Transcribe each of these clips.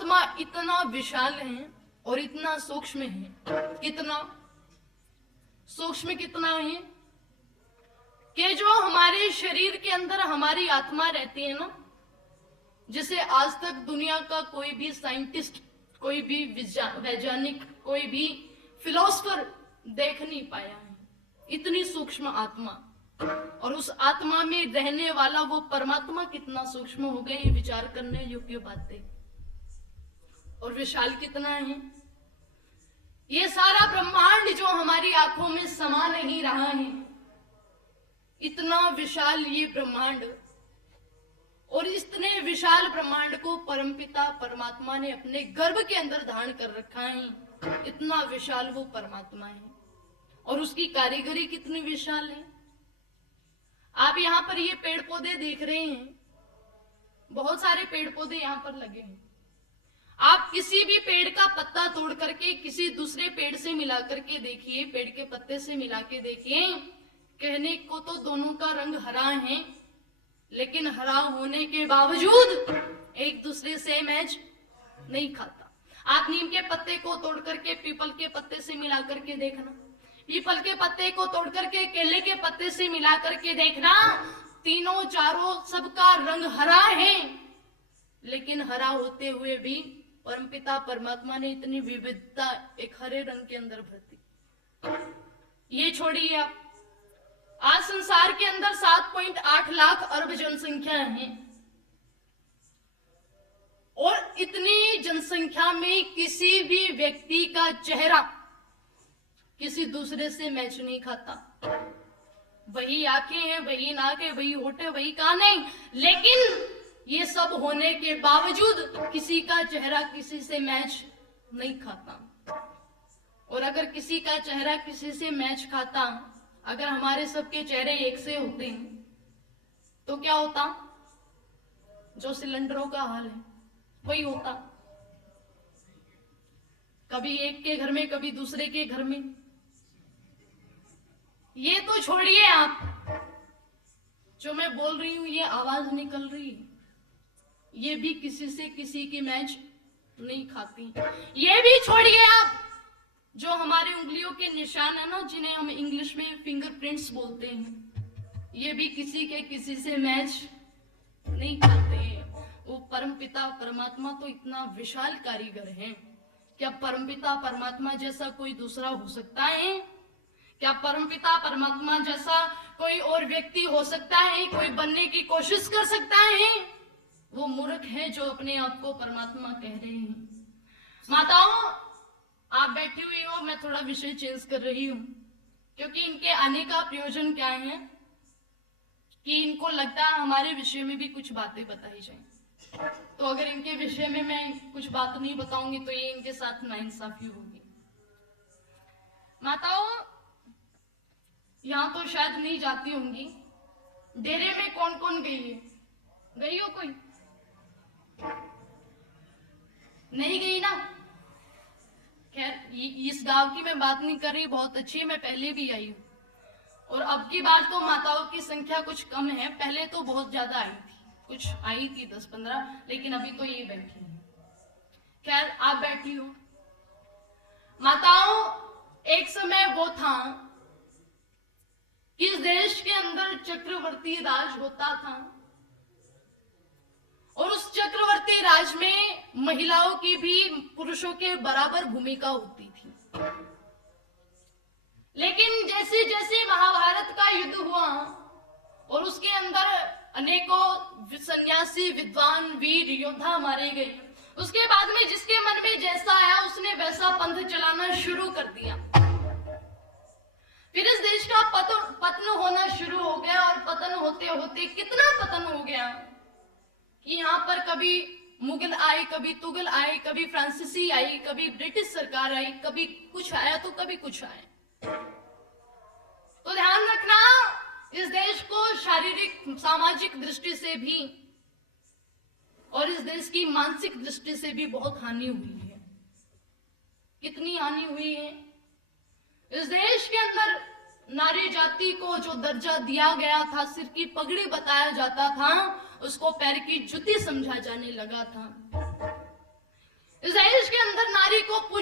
परमात्मा इतना विशाल है और इतना सूक्ष्म है। कितना सूक्ष्म कितना है कि जो हमारे शरीर के अंदर हमारी आत्मा रहती है ना, जिसे आज तक दुनिया का कोई भी साइंटिस्ट, कोई भी वैज्ञानिक, कोई भी फिलोसफर देख नहीं पाया है। इतनी सूक्ष्म आत्मा, और उस आत्मा में रहने वाला वो परमात्मा कितना सूक्ष्म हो गए, ये विचार करने योग्य बातें। और विशाल कितना है ये सारा ब्रह्मांड जो हमारी आंखों में समा नहीं रहा है, इतना विशाल ये ब्रह्मांड। और इतने विशाल ब्रह्मांड को परमपिता परमात्मा ने अपने गर्भ के अंदर धारण कर रखा है। इतना विशाल वो परमात्मा है और उसकी कारीगरी कितनी विशाल है। आप यहाँ पर ये पेड़ पौधे देख रहे हैं, बहुत सारे पेड़ पौधे यहाँ पर लगे हैं। आप किसी भी पेड़ का पत्ता तोड़ करके किसी दूसरे पेड़ से मिला करके देखिए, पेड़ के पत्ते से मिला के देखिए, कहने को तो दोनों का रंग हरा है, लेकिन हरा होने के बावजूद एक दूसरे से मैच नहीं खाता। आप नीम के पत्ते को तोड़ करके पीपल के पत्ते से मिला करके देखना, पीपल के पत्ते को तोड़ करके केले के पत्ते से मिला करके देखना, तीनों चारों सबका रंग हरा है, लेकिन हरा होते हुए भी परमपिता परमात्मा ने इतनी विविधता एक हरे रंग के अंदर भर दी। ये छोड़िए आप, आज संसार के अंदर 7.8 लाख अरब जनसंख्या है, और इतनी जनसंख्या में किसी भी व्यक्ति का चेहरा किसी दूसरे से मैच नहीं खाता। वही आंखें हैं, वही नाक है, वही होंठ है, वही कान है, लेकिन ये सब होने के बावजूद किसी का चेहरा किसी से मैच नहीं खाता। और अगर किसी का चेहरा किसी से मैच खाता, अगर हमारे सबके चेहरे एक से होते हैं तो क्या होता? जो सिलेंडरों का हाल है वही होता, कभी एक के घर में कभी दूसरे के घर में। ये तो छोड़िए आप, जो मैं बोल रही हूं ये आवाज निकल रही है, ये भी किसी से किसी की मैच नहीं खाती। ये भी छोड़िए आप, जो हमारे उंगलियों के निशान है ना, जिन्हें हम इंग्लिश में फिंगरप्रिंट्स बोलते हैं, ये भी किसी के किसी से मैच नहीं खाते हैं। वो परमपिता परमात्मा तो इतना विशाल कारीगर है। क्या परमपिता परमात्मा जैसा कोई दूसरा हो सकता है? क्या परमपिता परमात्मा जैसा कोई और व्यक्ति हो सकता है, कोई बनने की कोशिश कर सकता है? वो मूर्ख है जो अपने आप को परमात्मा कह रहे हैं। माताओं, आप बैठी हुई हो, मैं थोड़ा विषय चेंज कर रही हूं, क्योंकि इनके आने का प्रयोजन क्या है कि इनको लगता है हमारे विषय में भी कुछ बातें बताई जाएं। तो अगर इनके विषय में मैं कुछ बात नहीं बताऊंगी तो ये इनके साथ नाइंसाफी होगी। माताओं, यहां तो शायद नहीं जाती होंगी, डेरे में कौन कौन गई है? गई हो कोई? नहीं गई ना? खैर, इस गांव की मैं बात नहीं कर रही, बहुत अच्छी है, मैं पहले भी आई हूँ। और अब की बार तो माताओं की संख्या कुछ कम है, पहले तो बहुत ज्यादा आई थी, कुछ आई थी 10-15, लेकिन अभी तो ये बैठी है। खैर, आप बैठी हो। माताओं, एक समय वो था कि इस देश के अंदर चक्रवर्ती राज होता था, और उस चक्रवर्ती राज में महिलाओं की भी पुरुषों के बराबर भूमिका होती थी। लेकिन जैसे जैसे महाभारत का युद्ध हुआ और उसके अंदर अनेकों सन्यासी, विद्वान, वीर, योद्धा मारे गए, उसके बाद में जिसके मन में जैसा आया उसने वैसा पंथ चलाना शुरू कर दिया। फिर इस देश का पतन होना शुरू हो गया, और पतन होते होते कितना पतन हो गया कि यहाँ पर कभी मुगल आए, कभी तुगल आए, कभी फ्रांसीसी आई, कभी ब्रिटिश सरकार आई, कभी कुछ आया तो कभी कुछ आया। तो ध्यान रखना, इस देश को शारीरिक सामाजिक दृष्टि से भी और इस देश की मानसिक दृष्टि से भी बहुत हानि हुई है। कितनी हानि हुई है? इस देश के अंदर नारी जाति को जो दर्जा दिया गया था, सिर की पगड़ी बताया जाता था, उसको पैर की जुती समझा जाने लगा था।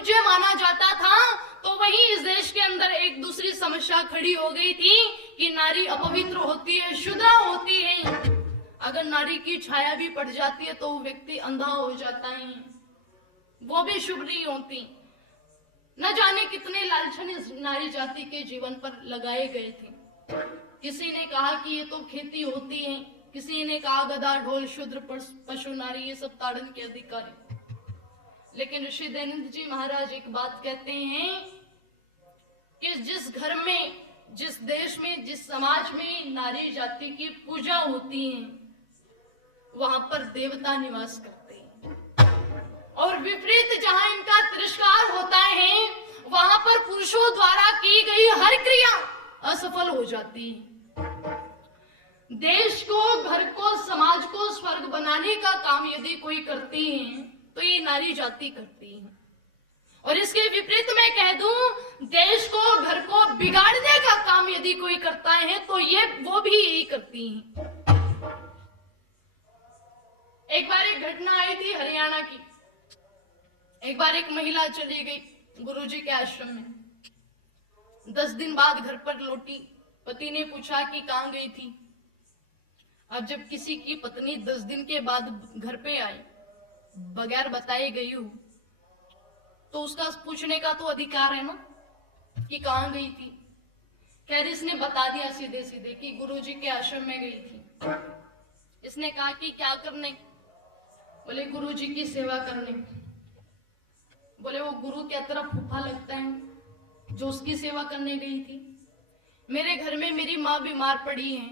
पूज्य माना जाता था, तो वही इस देश के अंदर एक दूसरी समस्या खड़ी हो गई थी कि नारी अपवित्र होती है, शुद्रा होती है। अगर नारी की छाया भी पड़ जाती है तो वो व्यक्ति अंधा हो जाता है, वो भी शुभ नहीं होती। न जाने कितने लालछन इस नारी जाति के जीवन पर लगाए गए थे। किसी ने कहा कि ये तो खेती होती है, किसी ने कहा गधा ढोल शूद्र पशु नारी ये सब ताड़न के अधिकारी। लेकिन ऋषि दयानंद जी महाराज एक बात कहते हैं कि जिस घर में, जिस देश में, जिस समाज में नारी जाति की पूजा होती है, वहां पर देवता निवास करते हैं, और विपरीत जहां इनका तिरस्कार होता है, वहां पर पुरुषों द्वारा की गई हर क्रिया असफल हो जाती है। देश को, घर को, समाज को स्वर्ग बनाने का काम यदि कोई करती है तो ये नारी जाति करती है। और इसके विपरीत मैं कह दूं, देश को, घर को बिगाड़ने का काम यदि कोई करता है तो वो भी यही करती है। एक बार एक घटना आई थी हरियाणा की। एक बार एक महिला चली गई गुरुजी के आश्रम में। 10 दिन बाद घर पर लौटी। पति ने पूछा कि कहां गई थी। अब जब किसी की पत्नी 10 दिन के बाद घर पे आई बगैर बताए गई हो, तो उसका पूछने का तो अधिकार है ना कि कहां गई थी। खैर इसने बता दिया सीधे सीधे कि गुरुजी के आश्रम में गई थी। इसने कहा कि क्या करने? बोले गुरुजी की सेवा करने। बोले वो गुरु क्या तेरा फूफा लगता है जो उसकी सेवा करने गई थी? मेरे घर में मेरी माँ बीमार पड़ी है,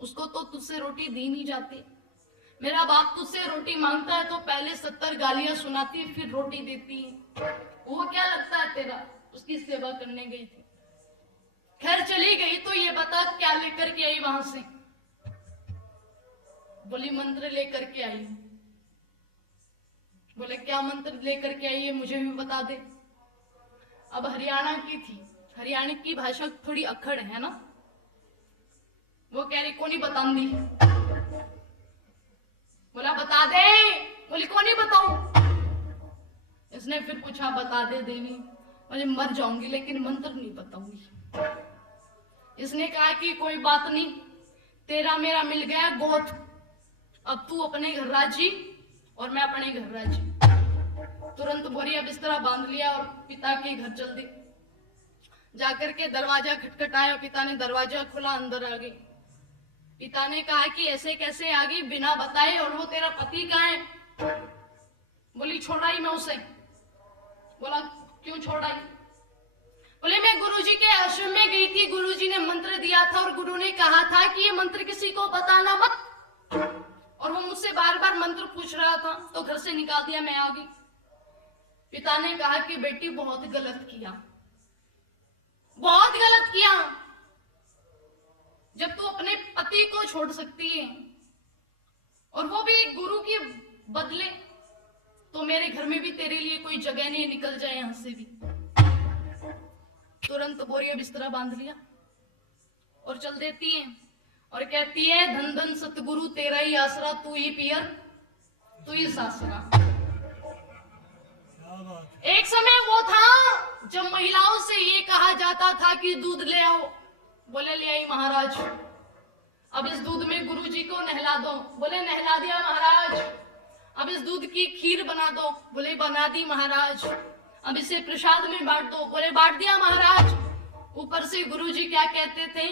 उसको तो तुझसे रोटी दी नहीं जाती। मेरा बाप तुझसे रोटी मांगता है तो पहले 70 गालियां सुनाती है, फिर रोटी देती है। वो क्या लगता है तेरा? उसकी सेवा करने गई थी। खैर चली गई तो ये बता क्या लेकर के आई वहां से? बोली मंत्र लेकर के आई। बोले क्या मंत्र लेकर के आई है, मुझे भी बता दे। अब हरियाणा की थी, हरियाणा की भाषा थोड़ी अक्खड़ है ना। वो कह रही कोनी बताऊंगी। बोला बता दे। बोली कोनी बताऊं। इसने फिर पूछा बता दे देवी। बोले मर जाऊंगी लेकिन मंत्र नहीं बताऊंगी। इसने कहा कि कोई बात नहीं, तेरा मेरा मिल गया गोठ, अब तू अपने घर राजी और मैं अपने घर राजी। तुरंत बोरिया बिस्तरा बांध लिया और पिता के घर चल दी। जाकर के दरवाजा खटखटाया, पिता ने दरवाजा खुला, अंदर आ गई। पिता ने कहा कि ऐसे कैसे आ गई बिना बताए, और वो तेरा पति कहाँ है? बोली छोड़ाई मैं उसे। बोला क्यों छोड़ाई? बोले मैं गुरुजी के आश्रम में गई थी, गुरुजी ने मंत्र दिया था और गुरु ने कहा था कि ये मंत्र किसी को बताना मत, और वो मुझसे बार बार मंत्र पूछ रहा था तो घर से निकाल दिया, मैं आ गई। पिता ने कहा कि बेटी बहुत गलत किया, बहुत गलत किया। जब तू अपने पति को छोड़ सकती है और वो भी गुरु के बदले, तो मेरे घर में भी तेरे लिए कोई जगह नहीं, निकल जाए यहां से भी। तुरंत बोरिया बिस्तरा बांध लिया और चल देती है और कहती है धन धन सतगुरु तेरा ही आसरा, तू ही पियर तू ही सासरा। एक समय वो था जब महिलाओं से ये कहा जाता था कि दूध ले आओ। बोले ले आई महाराज। अब इस दूध में गुरुजी को नहला दो। बोले नहला दिया महाराज। अब इस दूध की खीर बना दो। बोले बना दी महाराज। अब इसे प्रसाद में बांट दो। बोले बांट दिया महाराज। ऊपर से गुरुजी क्या कहते थे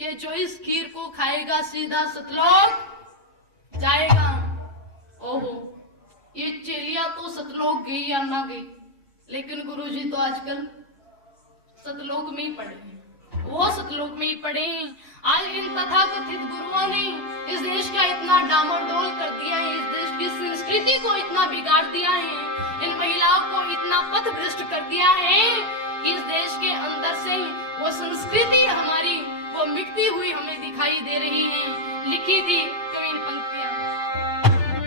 कि जो इस खीर को खाएगा सीधा सतलोक जाएगा। ओहो, ये चेलिया तो सतलोक गई या ना गई, लेकिन गुरुजी तो आजकल सतलोक में ही पड़े हैं, वो सतलोक में ही पड़े हैं। आज इन तथाकथित गुरुओं ने इस देश का इतना डामाडोल कर दिया है, इस देश की संस्कृति को इतना बिगाड़ दिया है, इन महिलाओं को इतना पथ भ्रष्ट कर दिया है कि इस देश के अंदर से वो संस्कृति हमारी वो मिटती हुई हमें दिखाई दे रही है। लिखी थी कवि पंक्ति